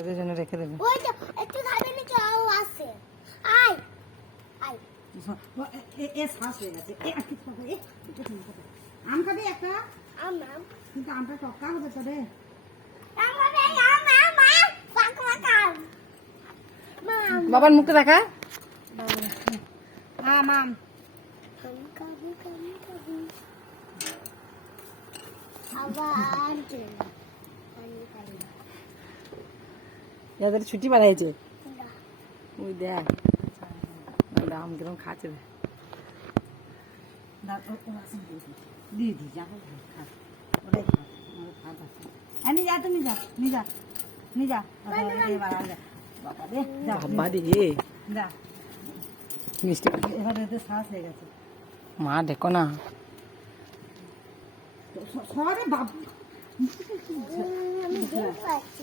তোদের জন্য রেখে দেবে। ওই তো একটু খাবে না কেউ আছে। আয় আয় এ শ্বাস হয়ে গেছে। আম খাবি একটা? আম আম কিন্তু আমটা টক্কা হবে তো রে। আম খাবে আম আম আম পাক পাক আম বাবার মুখটা দেখা। আম আম খাবো আবার চলে পানি খাবি এদের ছুটি বাড়াইছে। ওই দেখ আম কিরম খাচ্ছে। দিয়ে দি যা ওটাই খা নি যা তুমি যা নি যা নি যা বাবা রে যা বাবা রে যা মিষ্টি এবার এদের শ্বাস হয়ে গেছে। মা দেখো না। সরে বাবা আমি দেখতে পাচ্ছি